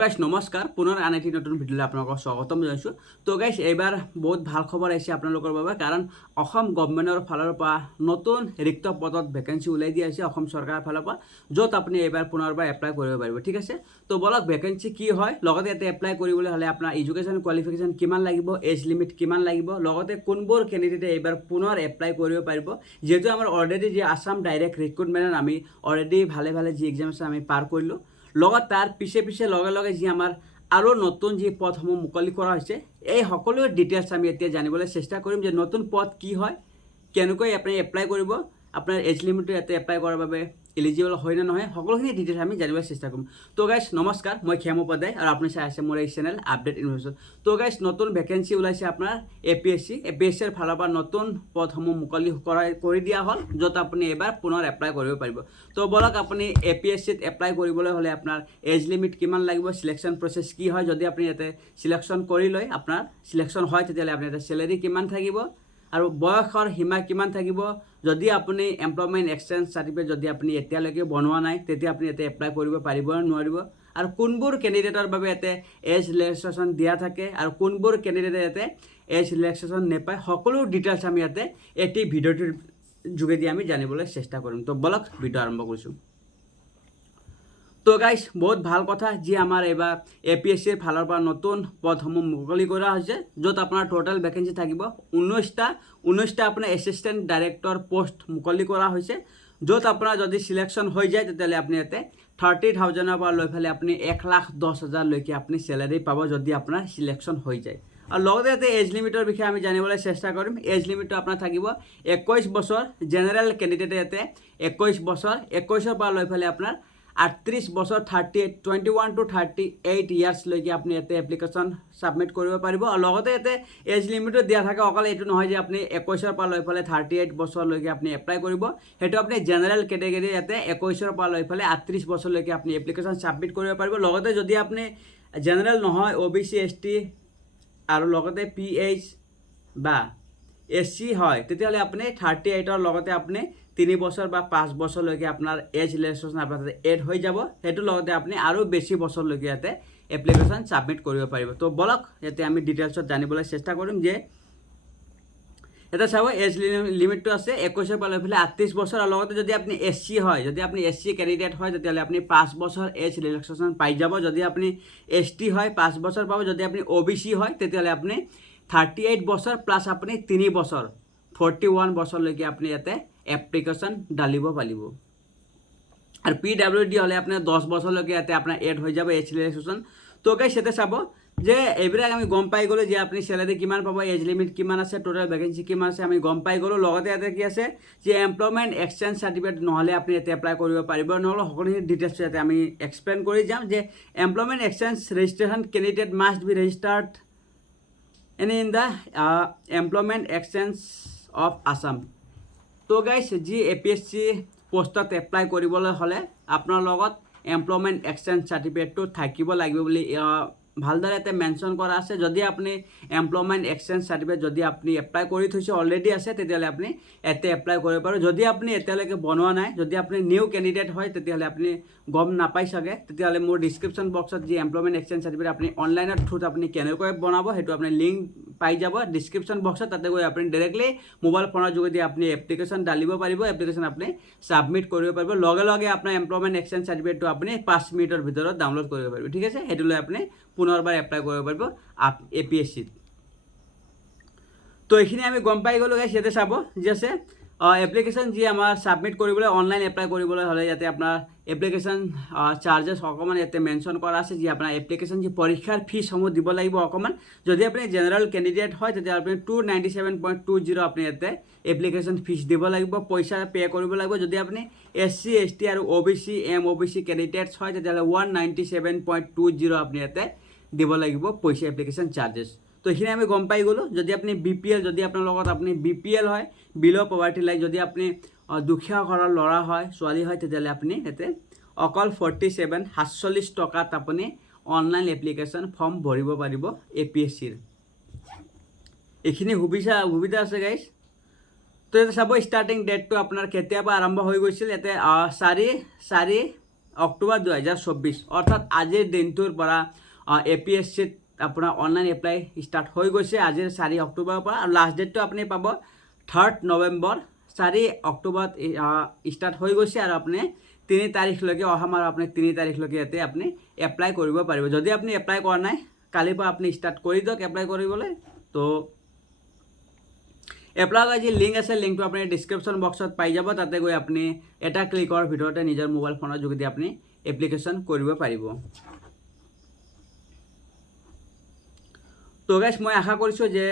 Guys নমস্কাৰ পুনৰ আন এটি নতুন ভিডিঅ'লৈ আপোনালোকক স্বাগতম জনাইছোঁ। তো গাইস এইবাৰ বহুত ভাল খবৰ আহিছে আপোনালোকৰ বাবে, কাৰণ অসম গভৰ্ণমেণ্টৰ ফালৰ পৰা নতুন ৰিক্ত পদত ভেকেঞ্চি ওলাই দিয়া হৈছে অসম চৰকাৰৰ ফালৰ পৰা, য'ত আপুনি এইবাৰ পুনৰবাৰ এপ্লাই কৰিব পাৰিব। ঠিক আছে, তো বলক ভেকেঞ্চি কি হয়, লগতে ইয়াতে এপ্লাই কৰিবলৈ হ'লে আপোনাৰ এডুকেশ্যন কোৱালিফিকেশ্যন কিমান লাগিব, এজ লিমিট কিমান লাগিব, লগতে কোনবোৰ কেণ্ডিডেটে এইবাৰ পুনৰ এপ্লাই কৰিব পাৰিব। যিহেতু আমাৰ অলৰেডি যি আছাম ডাইৰেক্ট ৰিক্ৰুটমেণ্টত আমি অলৰেডি ভালে ভালে যি এক্সাম আছে আমি পাৰ কৰিলোঁ, লগত তাৰ পিছে লগে লগে যি আমাৰ আৰু নতুন যি পদসমূহ মুকলি কৰা হৈছে, এই সকলো ডিটেইলছ আমি এতিয়া জানিবলৈ চেষ্টা কৰিম যে নতুন পদ কি হয়, কেনেকৈ আপুনি এপ্লাই কৰিব, আপোনাৰ এজ লিমিটটো ইয়াতে এপ্লাই কৰাৰ বাবে এলিজিবল হয় নে নহয়, সকলোখিনি ডিটেইলছ আমি জানিবলৈ চেষ্টা কৰিম। তো গাইছ নমস্কাৰ, মই ক্ষেম উপাধ্যায় আৰু আপুনি চাই আছে মোৰ এই চেনেল আপডেট ইনফৰমেশ্যন। তো গাইছ নতুন ভেকেঞ্চি ওলাইছে আপোনাৰ এপিএছচিৰ ফালৰ পৰা নতুন পদসমূহ মুকলি কৰি দিয়া হ'ল, য'ত আপুনি এইবাৰ পুনৰ এপ্লাই কৰিব পাৰিব। তো বলক আপুনি এপিএছচিত এপ্লাই কৰিবলৈ হ'লে আপোনাৰ এজ লিমিট কিমান লাগিব, চিলেকশ্যন প্ৰচেছ কি হয়, যদি আপুনি ইয়াতে চিলেকশ্যন কৰি লয়, আপোনাৰ চিলেকশ্যন হয়, তেতিয়াহ'লে আপোনাৰ ইয়াতে চেলেৰি কিমান থাকিব আৰু বয়সৰ সীমা কিমান থাকিব, যদি আপুনি এমপ্লয়মেণ্ট এক্সচেঞ্জ চাৰ্টিফিকেট যদি আপুনি এতিয়ালৈকে বনোৱা নাই, তেতিয়া আপুনি ইয়াতে এপ্লাই কৰিব পাৰিব নে নোৱাৰিব, আৰু কোনবোৰ কেণ্ডিডেটৰ বাবে ইয়াতে এজ ৰিলেক্সেশ্যন দিয়া থাকে আৰু কোনবোৰ কেণ্ডিডেটে ইয়াতে এজ ৰিলেক্সেশ্যন নাপায়, সকলো ডিটেইলছ আমি ইয়াতে এটি ভিডিঅ'টোৰ যোগেদি আমি জানিবলৈ চেষ্টা কৰিম। তো বলক ভিডিঅ' আৰম্ভ কৰিছোঁ। তো গাইছ বহুত ভাল কথা, যি আমাৰ এইবাৰ এপিএছচিৰ ফালৰ পৰা নতুন পদসমূহ মুকলি কৰা হৈছে, য'ত আপোনাৰ টোটেল ভেকেঞ্চি থাকিব 19টা আপোনাৰ এছিষ্টেণ্ট ডাইৰেক্টৰ পোষ্ট মুকলি কৰা হৈছে, য'ত আপোনাৰ যদি চিলেকশ্যন হৈ যায়, তেতিয়াহ'লে আপুনি ইয়াতে 30,000ৰ পৰা লৈ পেলাই আপুনি 1,10,000লৈকে আপুনি চেলাৰী পাব, যদি আপোনাৰ চিলেকশ্যন হৈ যায়। আৰু লগতে ইয়াতে এজ লিমিটৰ বিষয়ে আমি জানিবলৈ চেষ্টা কৰিম। এজ লিমিটটো আপোনাৰ থাকিব 21 বছৰ, জেনেৰেল কেণ্ডিডেটে ইয়াতে 21 বছৰ, 21ৰ পৰা লৈ পেলাই আপোনাৰ 38 বছৰ 21 to 38 ইয়াৰ্ছলৈকে আপুনি ইয়াতে এপ্লিকেশ্যন ছাবমিট কৰিব পাৰিব। আৰু লগতে ইয়াতে এজ লিমিটো দিয়া থাকে, অকল এইটো নহয় যে আপুনি 21ৰ পৰা লৈ পেলাই 38 বছৰলৈকে আপুনি এপ্লাই কৰিব, সেইটো আপুনি জেনেৰেল কেটেগৰী ইয়াতে 21ৰ পৰা লৈ পেলাই 38 বছৰলৈকে আপুনি এপ্লিকেশ্যন ছাবমিট কৰিব পাৰিব। লগতে যদি আপুনি জেনেৰেল নহয়, OBC ST আৰু লগতে PH বা SC হয়, তেতিয়াহ'লে আপুনি 38ৰ লগতে আপুনি 3 বছৰ বা 5 বছৰলৈকে আপোনাৰ এজ ৰিলেক্সেশ্যন আপোনাৰ এড হৈ যাব, সেইটোৰ লগতে আপুনি আৰু বেছি বছৰলৈকে ইয়াতে এপ্লিকেশ্যন ছাবমিট কৰিব পাৰিব। তো বলক ইয়াতে আমি ডিটেইলছত জানিবলৈ চেষ্টা কৰিম যে এটা চাব এজ লিমিটটো আছে 21ৰ পৰা লৈ পেলাই 38 বছৰ, আৰু লগতে যদি আপুনি SC হয়, যদি আপুনি SC কেণ্ডিডেট হয়, তেতিয়াহ'লে আপুনি 5 বছৰ এজ ৰিলেক্সেশ্যন পাই যাব। যদি আপুনি ST হয় 5 বছৰ পাব, যদি আপুনি OBC হয় তেতিয়াহ'লে আপুনি 38 বছৰ প্লাছ আপুনি 3 বছৰ 41 বছৰলৈকে আপুনি ইয়াতে এপ্লিকেশ্যন ডালিব পাৰিব। আৰু PWD হ'লে আপোনাৰ 10 বছৰলৈকে ইয়াতে আপোনাৰ এড হৈ যাব এজ ৰিলেক্সেশ্যন। তো গাইছ ইয়াতে চাব যে এইবিলাক আমি গম পাই গ'লোঁ যে আপুনি চেলাৰী কিমান পাব, এজ লিমিট কিমান আছে, টোটেল ভেকেঞ্চি কিমান আছে, আমি গম পাই গ'লোঁ। লগতে ইয়াতে কি আছে যে এমপ্লয়মেণ্ট এক্সচেঞ্জ চাৰ্টিফিকেট নহ'লে আপুনি ইয়াতে এপ্লাই কৰিব পাৰিব, নহ'লে সকলোখিনি ডিটেইলছ ইয়াতে আমি এক্সপ্লেইন কৰি যাম যে employment exchange registration candidate must B registered in the employment exchange of Assam. তো গাইছ যি APSC পোষ্টত এপ্লাই কৰিবলৈ হ'লে আপোনাৰ লগত এমপ্লয়মেণ্ট এক্সচেঞ্জ চাৰ্টিফিকেটটো থাকিব লাগিব বুলি ভালদৰে ইয়াতে মেনশ্যন কৰা আছে। যদি আপুনি এমপ্লয়মেণ্ট এক্সচেঞ্জ চাৰ্টিফিকেট যদি আপুনি এপ্লাই কৰি থৈছে, অলৰেডি আছে, তেতিয়াহ'লে আপুনি ইয়াতে এপ্লাই কৰিব পাৰিব। যদি আপুনি এতিয়ালৈকে বনোৱা নাই, যদি আপুনি নিউ কেণ্ডিডেট হয়, তেতিয়াহ'লে আপুনি গম নাপাই চাগে, তেতিয়াহ'লে মোৰ ডিছক্ৰিপশ্যন বক্সত যি এমপ্লয়মেণ্ট এক্সচেঞ্জ চাৰ্টিফিকেট আপুনি অনলাইনৰ থ্ৰুত আপুনি কেনেকৈ বনাব, সেইটো আপুনি লিংক পাই যাব ডিছক্ৰিপশ্যন বক্সত, তাতে গৈ আপুনি ডাইৰেক্টলি মোবাইল ফোনৰ যোগেদি আপুনি এপ্লিকেশ্যন ডালিব পাৰিব, এপ্লিকেশ্যন আপুনি ছাবমিট কৰিব পাৰিব। লগে লগে আপোনাৰ এমপ্লয়মেণ্ট এক্সচেঞ্জ চাৰ্টিফিকেটটো আপুনি 5 মিনিটৰ ভিতৰত ডাউনলোড কৰিব পাৰিব। ঠিক আছে, সেইটো লৈ আপুনি পুনৰবাৰ এপ্লাই কৰিব পাৰিব APSCত। তো এইখিনি আমি গম পাই গ'লোঁ গাইছ। ইয়াতে চাব যে আছে এপ্লিকেশ্যন যি আমাৰ ছাবমিট কৰিবলৈ অনলাইন এপ্লাই কৰিবলৈ হ'লে ইয়াতে আপোনাৰ এপ্লিকেশ্যন চাৰ্জেছ অকণমান ইয়াতে মেনশ্যন কৰা আছে, যি আপোনাৰ এপ্লিকেশ্যন যি পৰীক্ষাৰ ফিজসমূহ দিব লাগিব অকণমান। যদি আপুনি জেনেৰেল কেণ্ডিডেট হয়, তেতিয়া আপুনি 297.20 আপুনি ইয়াতে এপ্লিকেশ্যন ফিজ দিব লাগিব, পইচা পে' কৰিব লাগিব। যদি আপুনি SC ST আৰু OBC MOBC কেণ্ডিডেটছ হয়, তেতিয়াহ'লে 197.20 আপুনি ইয়াতে দিব লাগিব পইচা, এপ্লিকেশ্যন চাৰ্জেছ। তো এইখিনি আমি গম পাই গ'লোঁ। যদি আপুনি BPL, যদি আপোনাৰ লগত আপুনি BPL হয়, বিল' পভাৰ্টি লাইন, যদি আপুনি দুখীয়া ঘৰৰ ল'ৰা হয়, ছোৱালী হয়, তেতিয়াহ'লে আপুনি ইয়াতে অকল 47 টকাত আপুনি অনলাইন এপ্লিকেশ্যন ফৰ্ম ভৰিব পাৰিব APSCৰ। এইখিনি সুবিধা আছে গাইছ। তো ইয়াতে চাব ষ্টাৰ্টিং ডেটটো আপোনাৰ কেতিয়াবা আৰম্ভ হৈ গৈছিল, ইয়াতে 4 অক্টোবৰ 2024 অৰ্থাৎ আজিৰ দিনটোৰ পৰা APSCত আপোনাৰ অনলাইন এপ্লাই ষ্টাৰ্ট হৈ গৈছে আজিৰ 4 অক্টোবৰৰ পৰা আৰু লাষ্ট ডেটটো আপুনি পাব 3 নৱেম্বৰ 4 অক্টোবৰত ষ্টাৰ্ট হৈ গৈছে আৰু আপুনি 3 তাৰিখলৈকে অহা মাহৰ আপুনি 3 তাৰিখলৈকে ইয়াতে আপুনি এপ্লাই কৰিব পাৰিব যদি আপুনি এপ্লাই কৰা নাই কালিৰ পৰা আপুনি ষ্টাৰ্ট কৰি দিয়ক এপ্লাই কৰিবলৈ তো এপ্লাই কৰা যি লিংক আছে লিংকটো আপুনি ডিছক্ৰিপশ্যন বক্সত পাই যাব তাতে গৈ আপুনি এটা ক্লিকৰ ভিতৰতে নিজৰ মোবাইল ফোনৰ যোগেদি আপুনি এপ্লিকেশ্যন কৰিব পাৰিব তো গাইছ মই আশা কৰিছোঁ যে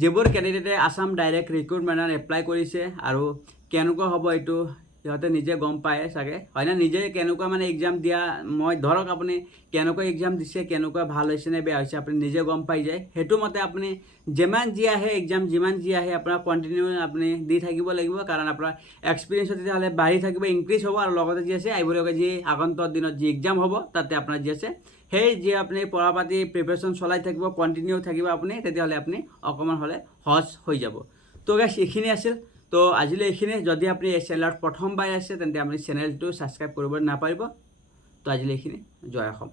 যিবোৰ কেণ্ডিডেটে আসাম ডাইৰেক্ট ৰিক্ৰুটমেণ্টত এপ্লাই কৰিছে আৰু কেনেকুৱা হ'ব এইটো সিহঁতে নিজে গম পায় চাগে হয় না নিজে কেনেকুৱা মানে এক্সাম দিয়া মই ধৰক আপুনি কেনেকুৱা এক্সাম দিছে কেনেকুৱা ভাল হৈছে নে বেয়া হৈছে আপুনি নিজে গম পাই যায় সেইটো মতে আপুনি যিমান যি আহে এক্সাম যিমান যি আহে আপোনাৰ কণ্টিনিউ আপুনি দি থাকিব লাগিব কাৰণ আপোনাৰ এক্সপিৰিয়েঞ্চ তেতিয়াহ'লে বাঢ়ি থাকিব ইনক্ৰিজ হ'ব আৰু লগতে যি আছে আহিবলগীয়া যি আগন্তুক দিনত যি এক্সাম হ'ব তাতে আপোনাৰ যি আছে সেই যি আপুনি পঢ়া পাতি প্ৰিপাৰেশ্যন চলাই থাকিব কণ্টিনিউ থাকিব আপুনি তেতিয়াহ'লে আপুনি অকণমান হ'লে সহজ হৈ যাব তো গাইছ এইখিনি আছিল তো আজিলৈ এইখিনি যদি আপুনি এই চেনেলত প্ৰথমবাৰ আছে তেন্তে আপুনি চেনেলটো ছাবস্ক্ৰাইব কৰিব নাপাৰিব তো আজিলৈ এইখিনি জয় অসম